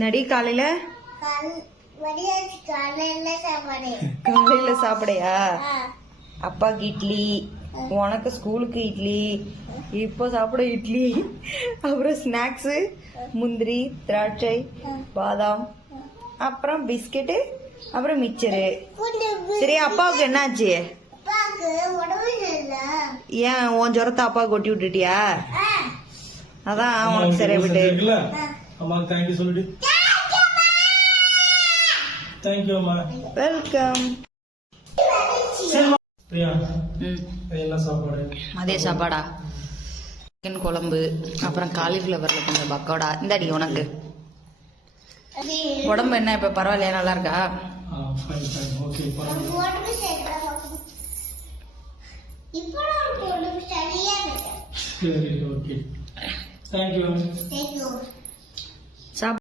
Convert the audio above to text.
நடி காலையில சாப்பிடையா? அப்பாக்கு இட்லி, உனக்கு ஸ்கூலுக்கு இட்லி, இப்போ சாப்பிட இட்லி, அப்புறம் ஸ்நாக்ஸு முந்திரி, திராட்சை, பாதாம், அப்புறம் பிஸ்கெட்டு, அப்புறம் மிச்சரு. சரி, அப்பாவுக்கு என்னாச்சு? ஏன் உன் ஜுரத்தை அப்பா கொட்டி விட்டுட்டியா? அதான் உனக்கு சரியா விட்டு. வெல்கம். அதே சாப்பாடா? சிக்கன் குழம்பு, அப்புறம் காலிஃபிளவர்ல கொஞ்சம் பக்கோடா. இந்தாடி உனக்கு. உடம்பு என்ன இப்ப பரவாயில்லையா? நல்லா இருக்கா? Thank you.